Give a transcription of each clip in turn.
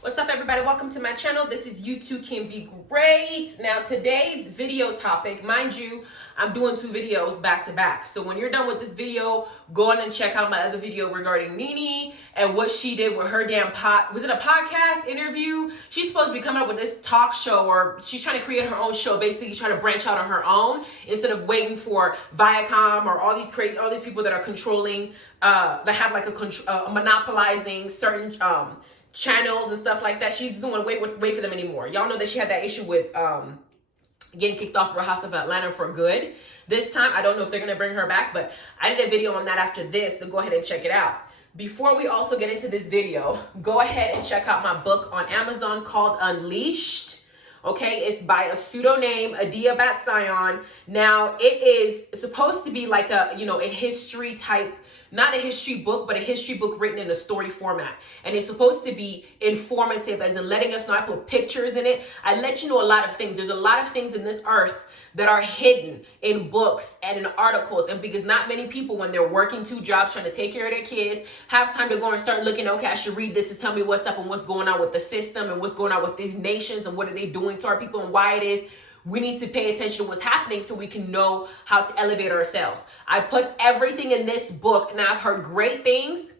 What's up, everybody? Welcome to my channel. This is You Too Can Be Great. Now, today's video topic, mind you, I'm doing two videos back to back. So when you're done with this video, go on and check out my other video regarding Nene and what she did with her damn was it a podcast interview? She's supposed to be coming up with this talk show, or she's trying to create her own show, basically trying to branch out on her own instead of waiting for Viacom or all these people that are controlling, that have like a monopolizing certain channels and stuff like that. She doesn't want to wait for them anymore. Y'all know that she had that issue with getting kicked off Real House of Atlanta for good. This time, I don't know if they're going to bring her back, but I did a video on that after this, so go ahead and check it out. Before we also get into this video, go ahead and check out my book on Amazon called Unleashed. Okay, it's by a pseudo name, Adiya Bat-Tziyon. Now, it is supposed to be like a history type, not a history book, but a history book written in a story format. And it's supposed to be informative, as in letting us know. I put pictures in it. I let you know a lot of things. There's a lot of things in this earth that are hidden in books and in articles. And because not many people, when they're working two jobs, trying to take care of their kids, have time to go and start looking, okay, I should read this to tell me what's up and what's going on with the system and what's going on with these nations and what are they doing to our people and why it is we need to pay attention to what's happening so we can know how to elevate ourselves. I put everything in this book, and I've heard great things.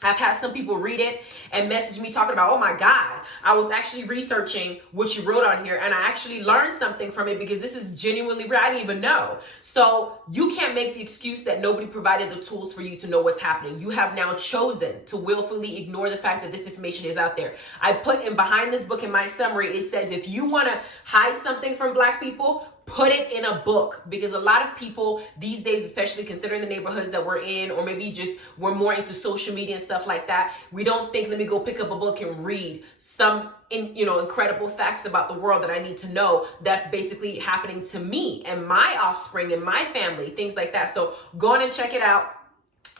I've had some people read it and message me talking about, oh my God, I was actually researching what you wrote on here and I actually learned something from it because this is genuinely real. I didn't even know. So you can't make the excuse that nobody provided the tools for you to know what's happening. You have now chosen to willfully ignore the fact that this information is out there. I put in behind this book in my summary, it says, if you want to hide something from Black people, put it in a book, because a lot of people these days, especially considering the neighborhoods that we're in, or maybe just we're more into social media and stuff like that, we don't think, let me go pick up a book and read some incredible facts about the world that I need to know that's basically happening to me and my offspring and my family, things like that. So go on and check it out.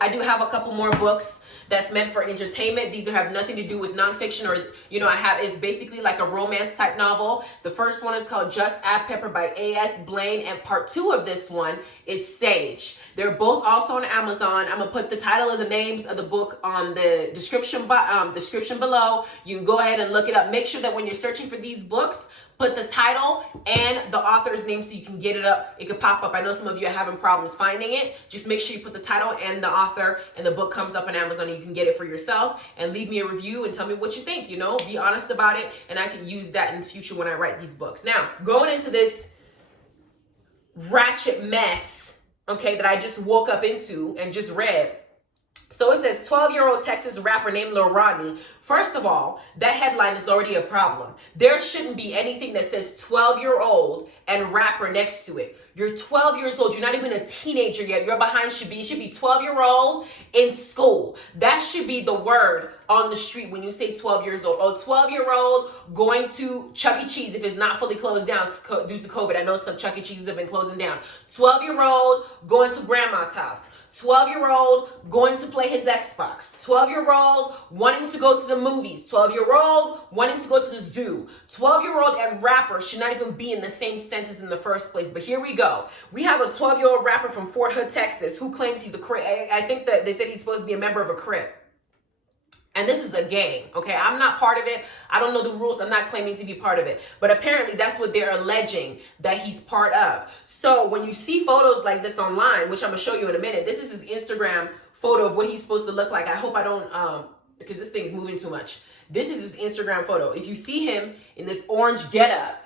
I do have a couple more books that's meant for entertainment. These have nothing to do with nonfiction, or, it's basically like a romance type novel. The first one is called Just Add Pepper by A.S. Blaine, and part 2 of this one is Sage. They're both also on Amazon. I'm gonna put the title of the names of the book on the description below. You can go ahead and look it up. Make sure that when you're searching for these books, put the title and the author's name so you can get it up. It could pop up. I know some of you are having problems finding it. Just make sure you put the title and the author, and the book comes up on Amazon and you can get it for yourself, and leave me a review and tell me what you think. Be honest about it, and I can use that in the future when I write these books. Now, going into this ratchet mess, okay, that I just woke up into and just read. So it says 12-year-old Texas rapper named Lil Rodney. First of all, that headline is already a problem. There shouldn't be anything that says 12-year-old and rapper next to it. You're 12 years old. You're not even a teenager yet. Your behind should be 12-year-old in school. That should be the word on the street when you say 12 years old. Oh, 12-year-old going to Chuck E. Cheese if it's not fully closed down due to COVID. I know some Chuck E. Cheeses have been closing down. 12-year-old going to grandma's house. 12-year-old going to play his Xbox. 12-year-old wanting to go to the movies. 12-year-old wanting to go to the zoo. 12-year-old and rapper should not even be in the same sentence in the first place. But here we go. We have a 12-year-old rapper from Fort Hood, Texas, who claims he's a Crip. I think that they said he's supposed to be a member of a Crip. And this is a gang, okay? I'm not part of it. I don't know the rules. I'm not claiming to be part of it. But apparently that's what they're alleging that he's part of. So when you see photos like this online, which I'm going to show you in a minute, this is his Instagram photo of what he's supposed to look like. I hope I don't, because this thing is moving too much. This is his Instagram photo. If you see him in this orange getup,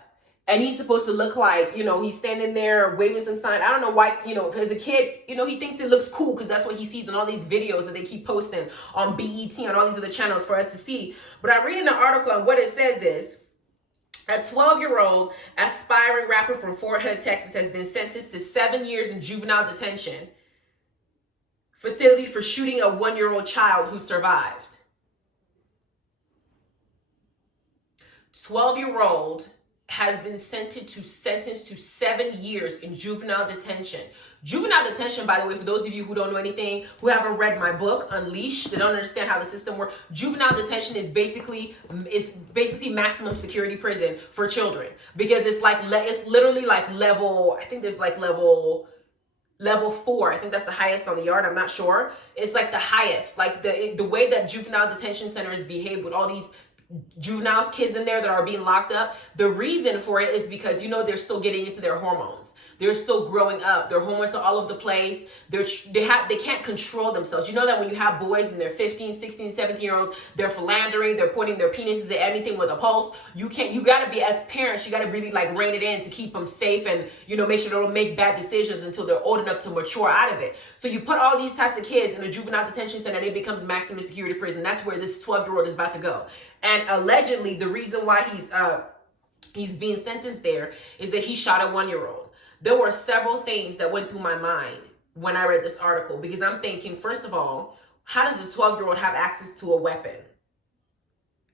and he's supposed to look like, he's standing there waving some sign. I don't know why, because the kid, he thinks it looks cool because that's what he sees in all these videos that they keep posting on BET and all these other channels for us to see. But I read in the article, and what it says is, a 12-year-old aspiring rapper from Fort Hood, Texas has been sentenced to 7 years in juvenile detention facility for shooting a 1-year-old child who survived. 12-year-old has been sentenced to 7 years in juvenile detention. Juvenile detention, by the way, for those of you who don't know anything, who haven't read my book, Unleashed, they don't understand how the system works. Juvenile detention is basically maximum security prison for children, because it's literally like level, I think there's like level 4. I think that's the highest on the yard. I'm not sure. It's like the highest, like the way that juvenile detention centers behave with all these juveniles, kids in there that are being locked up. The reason for it is because, you know, they're still getting into their hormones. They're still growing up. Their hormones are all over the place. They can't control themselves. You know that when you have boys and they're 15, 16, 17-year-olds, they're philandering, they're pointing their penises at anything with a pulse. You got to be, as parents, you got to really like rein it in to keep them safe and, you know, make sure they don't make bad decisions until they're old enough to mature out of it. So you put all these types of kids in a juvenile detention center and it becomes maximum security prison. That's where this 12-year-old is about to go. And allegedly, the reason why he's being sentenced there is that he shot a 1-year-old. There were several things that went through my mind when I read this article, because I'm thinking, first of all, how does a 12-year-old have access to a weapon?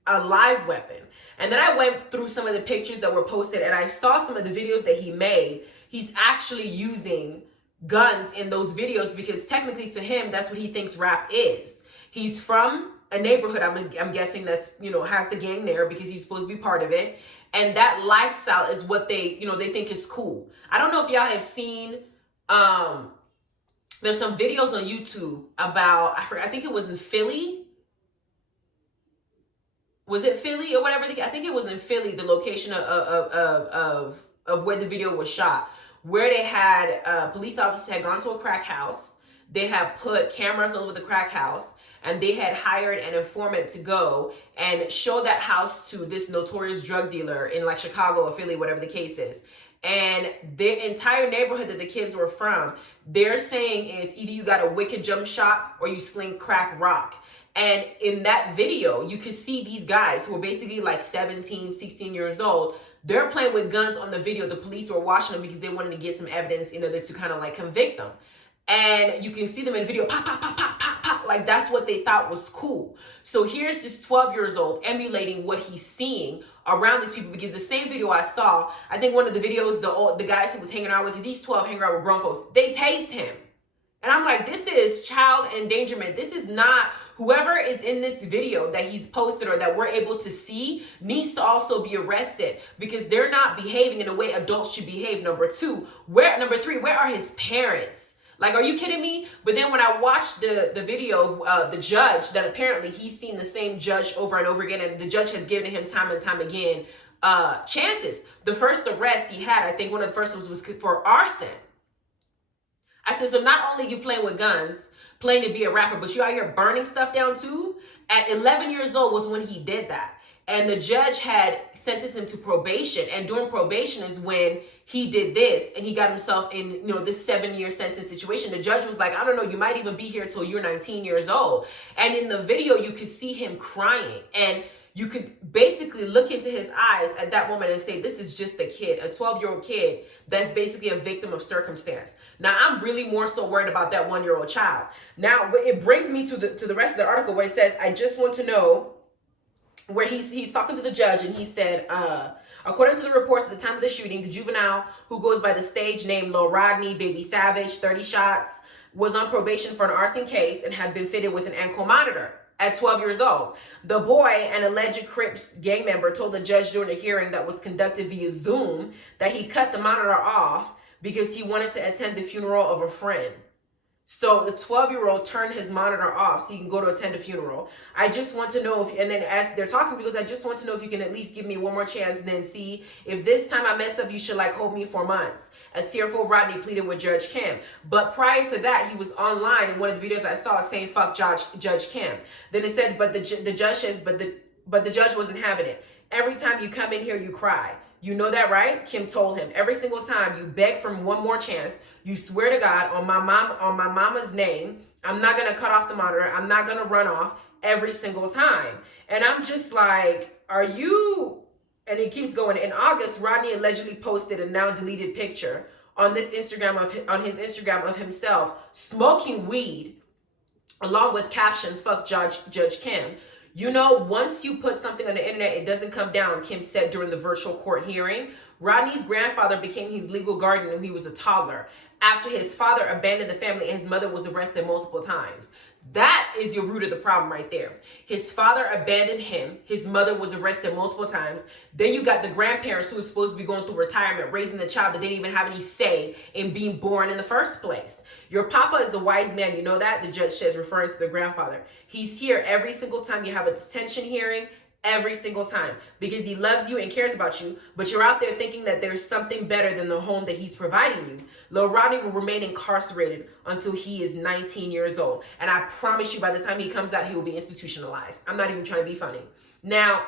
A live weapon. And then I went through some of the pictures that were posted and I saw some of the videos that he made. He's actually using guns in those videos because technically to him, that's what he thinks rap is. He's from a neighborhood, I'm guessing, that's, you know, has the gang there because he's supposed to be part of it. And that lifestyle is what they think is cool. I don't know if y'all have seen, there's some videos on YouTube about, I think it was in Philly. Was it Philly or whatever? I think it was in Philly, the location of where the video was shot, where they had, police officers had gone to a crack house. They had put cameras all over the crack house. And they had hired an informant to go and show that house to this notorious drug dealer in like Chicago or Philly, whatever the case is. And the entire neighborhood that the kids were from, they're saying is either you got a wicked jump shot or you sling crack rock. And in that video, you could see these guys who were basically like 17, 16 years old. They're playing with guns on the video. The police were watching them because they wanted to get some evidence in order to kind of like convict them. And you can see them in video, pop, pop, pop, pop, pop, pop. Like that's what they thought was cool. So here's this 12 years old emulating what he's seeing around these people, because the same video I saw, I think one of the videos, the guys who was hanging out with, because he's 12 hanging out with grown folks, they tased him. And I'm like, this is child endangerment. This is not, whoever is in this video that he's posted or that we're able to see needs to also be arrested because they're not behaving in the way adults should behave. Number three, where are his parents? Like, are you kidding me? But then when I watched the video of the judge, that apparently he's seen the same judge over and over again, and the judge has given him time and time again chances. The first arrest he had, I think one of the first ones was for arson. I said, so not only you playing with guns, playing to be a rapper, but you out here burning stuff down too? At 11 years old was when he did that. And the judge had sentenced him to probation. And during probation is when he did this and he got himself in, you know, this 7-year sentence situation. The judge was like, I don't know, you might even be here till you're 19 years old. And in the video, you could see him crying. And you could basically look into his eyes at that moment and say, this is just a kid, a 12-year-old kid that's basically a victim of circumstance. Now, I'm really more so worried about that 1-year-old child. Now, it brings me to the rest of the article where it says, I just want to know, where he's talking to the judge, and he said, according to the reports at the time of the shooting, the juvenile, who goes by the stage name Lil Rodney Baby Savage, 30 shots, was on probation for an arson case and had been fitted with an ankle monitor at 12 years old. The boy, an alleged Crips gang member, told the judge during a hearing that was conducted via Zoom that he cut the monitor off because he wanted to attend the funeral of a friend. So the 12-year-old turned his monitor off so he can go to attend a funeral. I just want to know if, and then as they're talking, because I just want to know if you can at least give me one more chance and then see if this time I mess up, you should like hold me for months. A tearful Rodney pleaded with Judge Kim. But prior to that, he was online in one of the videos I saw saying, fuck Judge Kim. Then it said, but the judge says, but the judge wasn't having it. Every time you come in here, you cry. You know that, right? Kim told him. Every single time you beg for one more chance, you swear to God on my mama's name, I'm not going to cut off the monitor. I'm not going to run off every single time. And I'm just like, are you? And it keeps going. In August, Rodney allegedly posted a now deleted picture on his Instagram of himself smoking weed, along with caption, fuck Judge Kim. You know, once you put something on the internet, it doesn't come down, Kim said during the virtual court hearing. Rodney's grandfather became his legal guardian when he was a toddler, after his father abandoned the family and his mother was arrested multiple times. That is your root of the problem right there. His father abandoned him. His mother was arrested multiple times. Then you got the grandparents who were supposed to be going through retirement, raising the child that didn't even have any say in being born in the first place. Your papa is the wise man. You know that? The judge says, referring to the grandfather. He's here every single time you have a detention hearing, every single time because he loves you and cares about you, but you're out there thinking that there's something better than the home that he's providing you. Lil Rodney will remain incarcerated until he is 19 years old. And I promise you, by the time he comes out, he will be institutionalized. I'm not even trying to be funny. Now,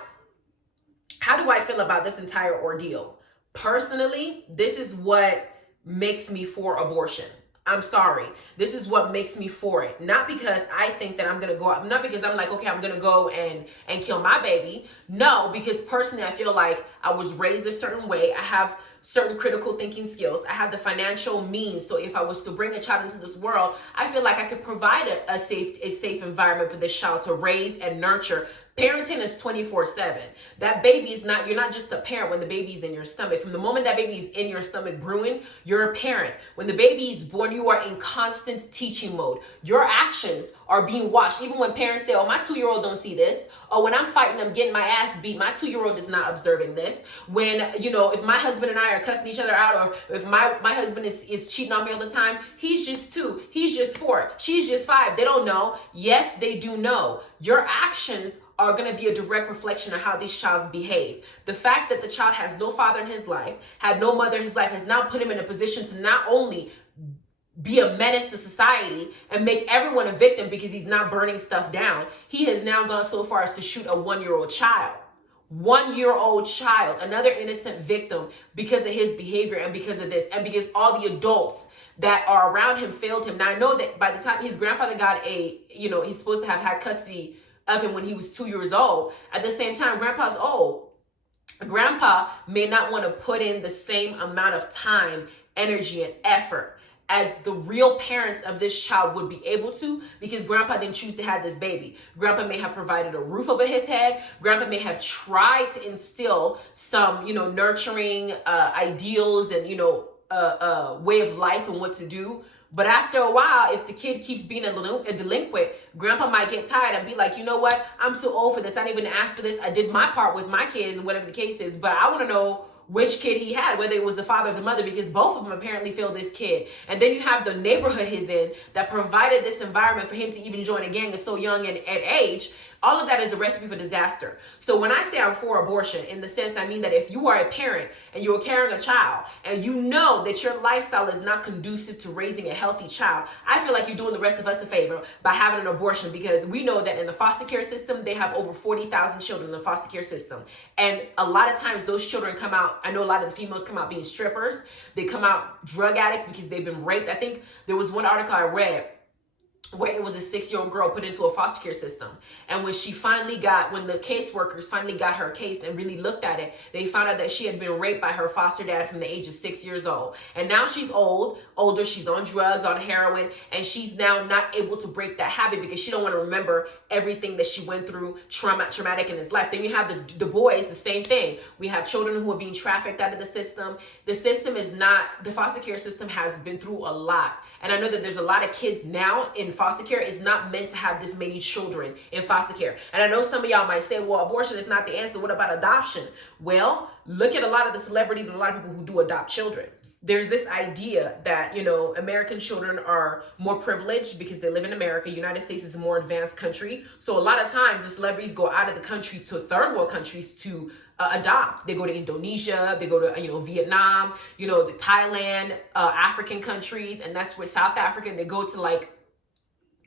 how do I feel about this entire ordeal? Personally, this is what makes me for abortion. I'm sorry. This is what makes me for it. Not because I think that I'm going to go out. Not because I'm like, okay, I'm going to go and kill my baby. No, because personally, I feel like I was raised a certain way. I have certain critical thinking skills. I have the financial means. So if I was to bring a child into this world, I feel like I could provide a safe environment for this child to raise and nurture. Parenting is 24/7. That baby is not, you're not just a parent when the baby's in your stomach. From the moment that baby is in your stomach brewing, you're a parent. When the baby is born, you are in constant teaching mode. Your actions are being watched. Even when parents say, oh, my 2-year-old don't see this. Or when I'm fighting, I'm getting my ass beat, my 2-year-old is not observing this. When, you know, if my husband and I are cussing each other out, or if my husband is cheating on me all the time, he's just 2, he's just 4, she's just 5. They don't know. Yes, they do know. Your actions are going to be a direct reflection of how these childs behave. The fact that the child has no father in his life, had no mother in his life, has now put him in a position to not only be a menace to society and make everyone a victim because he's not burning stuff down. He has now gone so far as to shoot a 1-year-old child. 1-year-old child, another innocent victim because of his behavior and because of this, and because all the adults that are around him failed him. Now, I know that by the time his grandfather got he's supposed to have had custody of him when he was 2 years old. At the same time, grandpa's old. Grandpa may not want to put in the same amount of time, energy, and effort as the real parents of this child would be able to, because grandpa didn't choose to have this baby. Grandpa may have provided a roof over his head. Grandpa may have tried to instill some, nurturing ideals and, way of life and what to do. But after a while, if the kid keeps being a delinquent, grandpa might get tired and be like, you know what? I'm too old for this. I didn't even ask for this. I did my part with my kids and whatever the case is. But I want to know which kid he had, whether it was the father or the mother, because both of them apparently failed this kid. And then you have the neighborhood he's in that provided this environment for him to even join a gang at so young and at age. All of that is a recipe for disaster. So when I say I'm for abortion, in the sense, I mean that if you are a parent and you're carrying a child and you know that your lifestyle is not conducive to raising a healthy child, I feel like you're doing the rest of us a favor by having an abortion, because we know that in the foster care system, they have over 40,000 children in the foster care system. And a lot of times those children come out, I know a lot of the females come out being strippers. They come out drug addicts because they've been raped. I think there was one article I read where it was a 6-year-old girl put into a foster care system. And when the caseworkers finally got her case and really looked at it, they found out that she had been raped by her foster dad from the age of 6 years old. And now she's older, she's on drugs, on heroin, and she's now not able to break that habit because she don't want to remember everything that she went through traumatic in his life. Then you have the boys, the same thing. We have children who are being trafficked out of the system. The foster care system has been through a lot. And I know that there's a lot of kids now in foster care. Is not meant to have this many children in foster care. And I know some of y'all might say, well, abortion is not the answer. What about adoption? Well, look at a lot of the celebrities and a lot of people who do adopt children. There's this idea that, American children are more privileged because they live in America. United States is a more advanced country. So a lot of times the celebrities go out of the country to third world countries to adopt. They go to Indonesia, they go to, Vietnam, the Thailand, African countries, and that's where South Africa, and they go to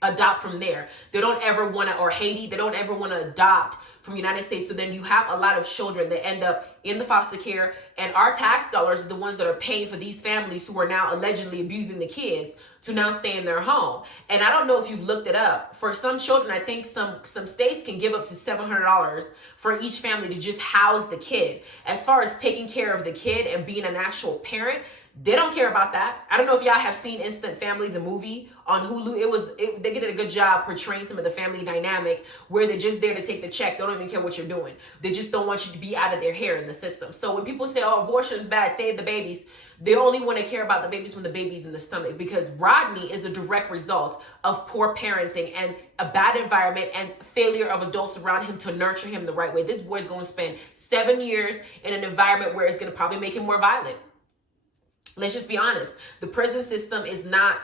adopt from there. They don't ever want to, or Haiti, they don't ever want to adopt from the United States. So then you have a lot of children that end up in the foster care, and our tax dollars are the ones that are paying for these families who are now allegedly abusing the kids to now stay in their home. And I don't know if you've looked it up. For some children, I think some states can give up to $700 for each family to just house the kid. As far as taking care of the kid and being an actual parent, they don't care about that. I don't know if y'all have seen Instant Family, the movie on Hulu. They did a good job portraying some of the family dynamic where they're just there to take the check. They don't even care what you're doing. They just don't want you to be out of their hair in the system. So when people say, oh, abortion is bad, save the babies, they only want to care about the babies when the baby's in the stomach, because Rodney is a direct result of poor parenting and a bad environment and failure of adults around him to nurture him the right way. This boy's going to spend 7 years in an environment where it's going to probably make him more violent. Let's just be honest. The prison system is not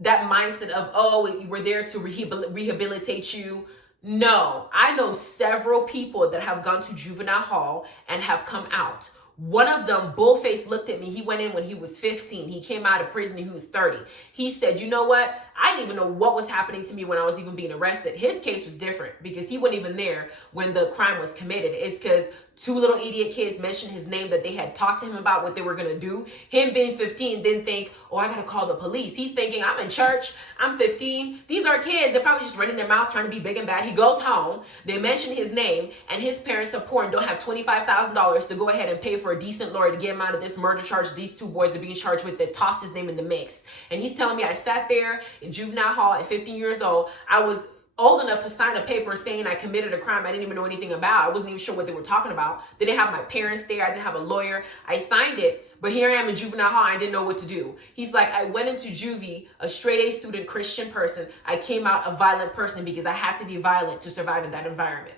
that mindset of, oh, we're there to rehabilitate you. No, I know several people that have gone to Juvenile Hall and have come out. One of them, Bullface, looked at me. He went in when he was 15. He came out of prison when he was 30. He said, you know what? I didn't even know what was happening to me when I was even being arrested. His case was different because he wasn't even there when the crime was committed. It's because two little idiot kids mentioned his name that they had talked to him about what they were going to do. Him being 15 didn't think, oh, I got to call the police. He's thinking, I'm in church. I'm 15. These are kids. They're probably just running their mouths trying to be big and bad. He goes home. They mention his name, and his parents are poor and don't have $25,000 to go ahead and pay for a decent lawyer to get him out of this murder charge these two boys are being charged with that tossed his name in the mix. And he's telling me I sat there in Juvenile Hall at 15 years old. I was old enough to sign a paper saying I committed a crime I didn't even know anything about. I wasn't even sure what they were talking about. They didn't have my parents there. I didn't have a lawyer. I signed it, but here I am in Juvenile Hall. I didn't know what to do. He's like, I went into juvie, a straight A student, Christian person. I came out a violent person because I had to be violent to survive in that environment.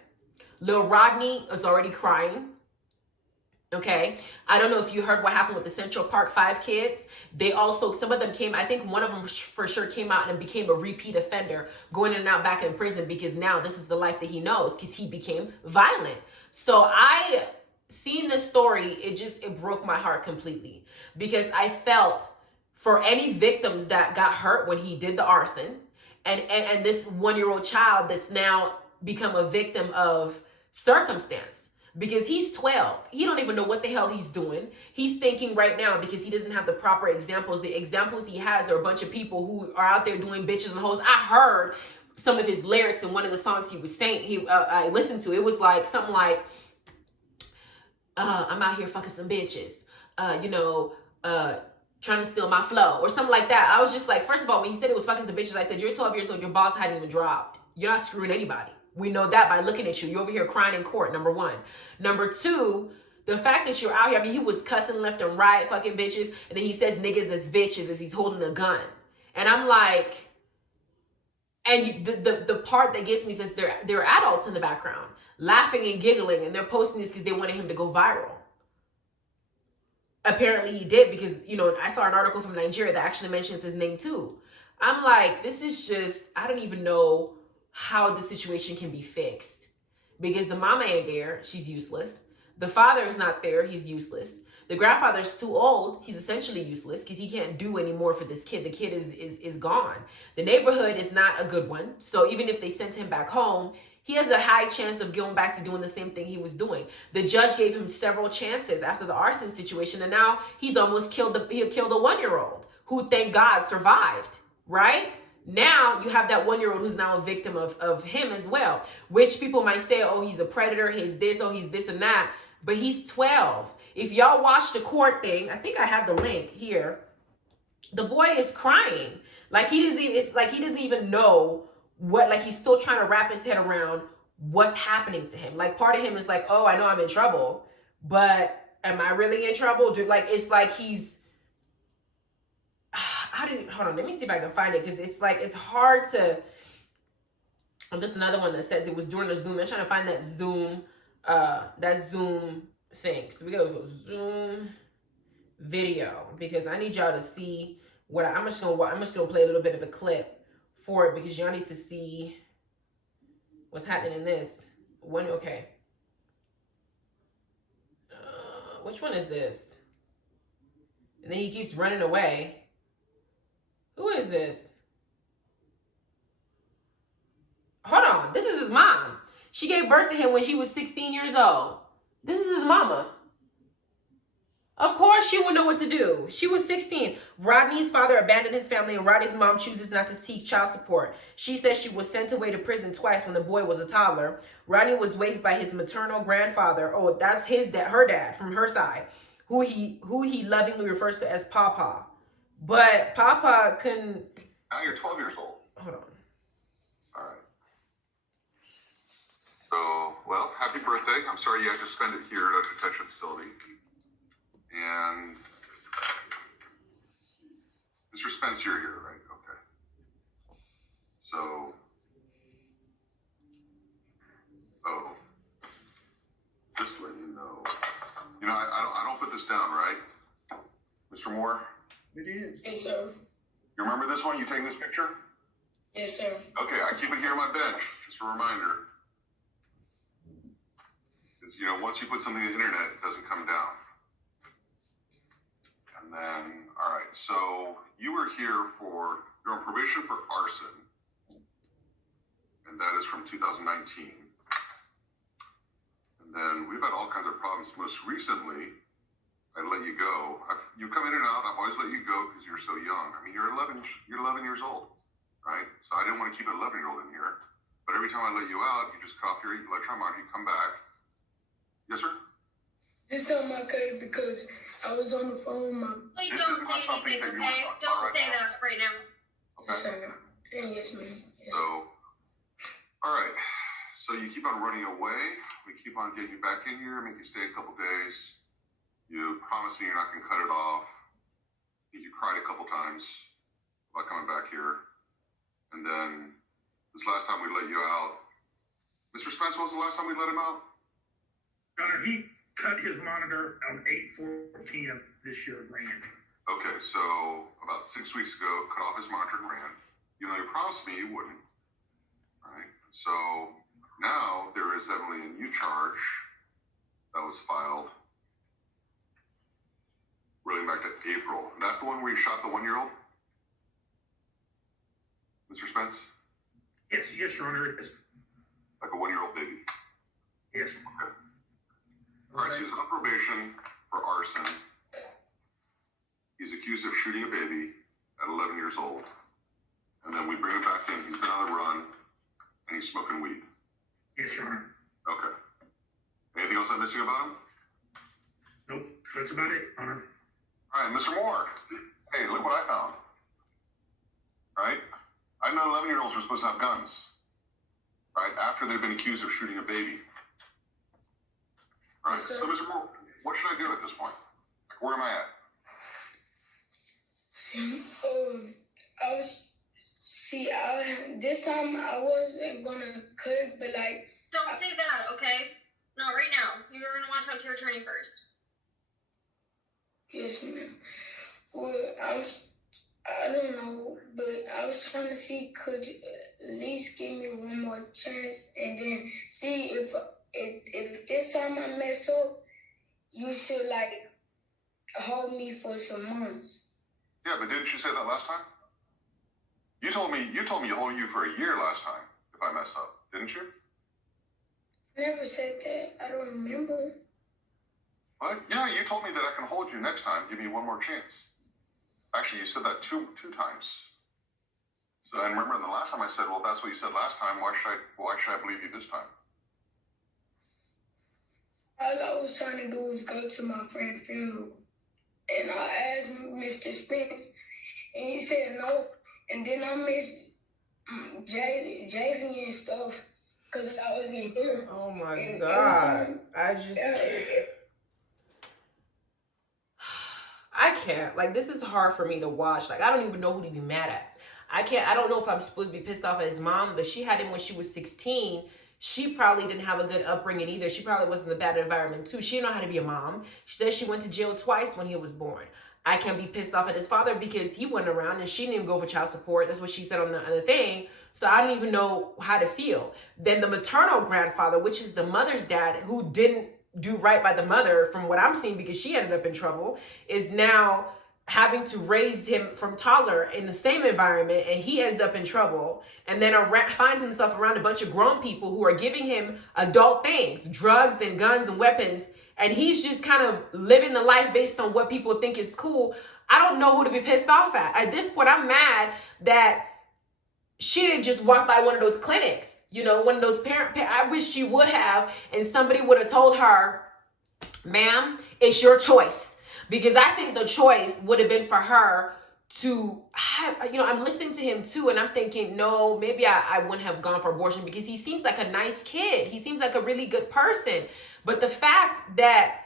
Lil Rodney is already crying. Okay, I don't know if you heard what happened with the Central Park 5 kids. They also, some of them came, I think one of them for sure came out and became a repeat offender, going in and out back in prison because now this is the life that he knows because he became violent. So I seen this story, it broke my heart completely because I felt for any victims that got hurt when he did the arson and this 1-year-old child that's now become a victim of circumstance. Because he's 12. He don't even know what the hell he's doing. He's thinking right now because he doesn't have the proper examples. The examples he has are a bunch of people who are out there doing bitches and hoes. I heard some of his lyrics in one of the songs he was saying, I listened to. It was like something like, I'm out here fucking some bitches, trying to steal my flow or something like that. I was just like, first of all, when he said it was fucking some bitches, I said, you're 12 years old. Your balls hadn't even dropped. You're not screwing anybody. We know that by looking at you. You're over here crying in court, number one. Number two, the fact that you're out here, I mean, he was cussing left and right, fucking bitches, and then he says niggas as bitches as he's holding a gun. And I'm like, and the part that gets me says there are adults in the background laughing and giggling, and they're posting this because they wanted him to go viral. Apparently he did because, I saw an article from Nigeria that actually mentions his name too. I'm like, this is just, I don't even know how the situation can be fixed because the mama ain't there. She's useless. The father is not there. He's useless. The grandfather's too old. He's essentially useless because he can't do any more for this kid. The kid is gone. The neighborhood is not a good one. So even if they sent him back home, he has a high chance of going back to doing the same thing he was doing. The judge gave him several chances after the arson situation, and now he's almost killed a 1-year-old who, thank God, survived, right? Now you have that 1-year-old who's now a victim of him as well, which people might say, oh, he's a predator, he's this, oh, he's this and that, but he's 12. If y'all watch the court thing, I think I have the link here. The boy is crying. Like he doesn't even know what, like he's still trying to wrap his head around what's happening to him. Like part of him is like, oh, I know I'm in trouble, but am I really in trouble? It's like he's, hold on, let me see if I can find it because it's hard to. There's another one that says it was during the Zoom. I'm trying to find that Zoom thing. So we go Zoom video because I need y'all to see what I'm just gonna play a little bit of a clip for it because y'all need to see what's happening in this one. Okay, which one is this? And then he keeps running away. Who is this? Hold on. This is his mom. She gave birth to him when she was 16 years old. This is his mama. Of course she would know what to do. She was 16. Rodney's father abandoned his family and Rodney's mom chooses not to seek child support. She says she was sent away to prison twice when the boy was a toddler. Rodney was raised by his maternal grandfather. Oh, that's her dad from her side, who he lovingly refers to as Papa. But Papa couldn't. Now you're 12 years old. Hold on. All right. So, well, happy birthday. I'm sorry you had to spend it here at a detention facility. And Mr. Spence, you're here, right? Okay. So, just to let you know. I don't put this down, right? Mr. Moore? It is. Yes, sir. You remember this one? You taking this picture? Yes, sir. Okay, I keep it here on my bench, just just a reminder. You know, once you put something on the internet, it doesn't come down. And then, all right, so you were here you're on probation for arson. And that is from 2019. And then we've had all kinds of problems. Most recently, I let you go. You come in and out. I've always let you go because you're so young. I mean, you're 11 years old, right? So I didn't want to keep an 11-year-old in here. But every time I let you out, you just cut off your electron monitor, you come back. Yes, sir? This time I couldn't because I was on the phone. Please don't say anything, okay? Don't say that right now. Okay. Sir. Yes, ma'am. Yes. So, all right. So you keep on running away. We keep on getting you back in here, make you stay a couple days. You promise me you're not going to cut it off. I think you cried a couple times about coming back here. And then this last time we let you out, Mr. Spence, when was the last time we let him out? Your Honor, he cut his monitor on 8/14 of this year and ran. Okay, so about 6 weeks ago, cut off his monitor and ran. You know, you promised me you wouldn't. All right, so now there is evidently a new charge that was filed relating back to April. And that's the one where you shot the 1-year-old? Mr. Spence? Yes, Your Honor, it is. Like a 1-year-old baby? Yes. Okay. All right, so he's on probation for arson. He's accused of shooting a baby at 11 years old. And then we bring him back in. He's been on the run, and he's smoking weed. Yes, Your Honor. Okay. Anything else I'm missing about him? Nope, that's about it, Your Honor. All right, Mr. Moore. Hey, look what I found. Right? I know 11-year-olds are supposed to have guns. Right? After they've been accused of shooting a baby. Right. Yes, sir. So, Mr. Moore, what should I do at this point? Like, where am I at? This time I wasn't gonna cut, but like. Don't say that, okay? Not right now. You're gonna want to talk to your attorney first. Yes, ma'am. Well, I don't know, but I was trying to see, could you at least give me one more chance and then see if this time I mess up, you should like hold me for some months. Yeah, but didn't you say that last time? You told me to hold you for a year last time if I mess up, didn't you? I never said that. I don't remember. What? Yeah, you told me that I can hold you next time. Give me one more chance. Actually, you said that two times. So, and remember the last time I said, well, that's what you said last time. Why should I believe you this time? All I was trying to do was go to my friend's funeral. And I asked Mr. Spence, and he said no. And then I missed JV and stuff because I was in here. Oh my And God. I just I can't. Like, this is hard for me to watch. Like, I don't even know who to be mad at. I don't know if I'm supposed to be pissed off at his mom, but she had him when she was 16. She probably didn't have a good upbringing either. She probably was in a bad environment too. She didn't know how to be a mom. She says she went to jail twice when he was born. I can't be pissed off at his father because he wasn't around and she didn't even go for child support. That's what she said on the thing. So I don't even know how to feel. Then the maternal grandfather, which is the mother's dad, who didn't do right by the mother from what I'm seeing because she ended up in trouble, is now having to raise him from toddler in the same environment, and he ends up in trouble, and then finds himself around a bunch of grown people who are giving him adult things, drugs and guns and weapons, and he's just kind of living the life based on what people think is cool. I don't know who to be pissed off at. At this point, I'm mad that she didn't just walk by one of those clinics, you know, one of those I wish she would have, and somebody would have told her, ma'am, it's your choice. Because I think the choice would have been for her to have, you know, I'm listening to him too, and I'm thinking, no, maybe I wouldn't have gone for abortion because he seems like a nice kid. He seems like a really good person. But the fact that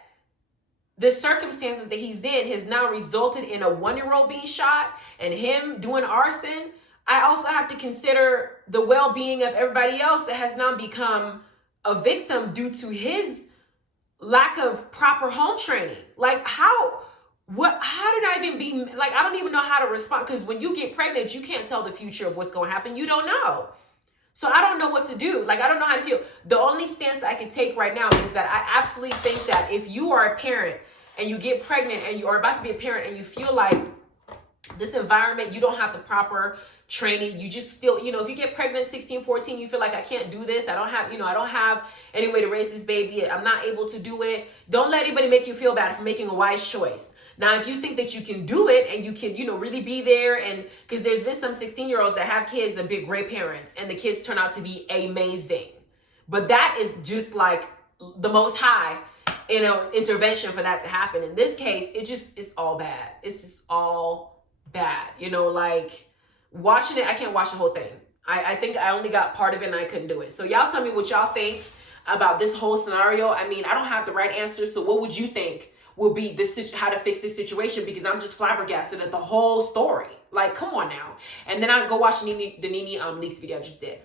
the circumstances that he's in has now resulted in a 1-year-old being shot and him doing arson, I also have to consider the well-being of everybody else that has now become a victim due to his lack of proper home training. Like, how did I even be, like, I don't even know how to respond, because when you get pregnant, you can't tell the future of what's going to happen. You don't know. So I don't know what to do. Like, I don't know how to feel. The only stance that I can take right now is that I absolutely think that if you are a parent and you get pregnant and you are about to be a parent and you feel like this environment, you don't have the proper training, you just still, you know, if you get pregnant 16, 14, you feel like I can't do this, I don't have, you know, I don't have any way to raise this baby, I'm not able to do it. Don't let anybody make you feel bad for making a wise choice. Now, if you think that you can do it and you can, you know, really be there, and because there's been some 16-year-olds that have kids and be great parents and the kids turn out to be amazing. But that is just like the most high, you know, intervention for that to happen. In this case, it just is all bad. It's just all bad. You know, like watching it, I can't watch the whole thing. I think I only got part of it and I couldn't do it. So y'all tell me what y'all think about this whole scenario. I mean, I don't have the right answer. So what would you think will be this, how to fix this situation? Because I'm just flabbergasted at the whole story. Like, come on now. And then I go watch the Nene Leakes video I just did.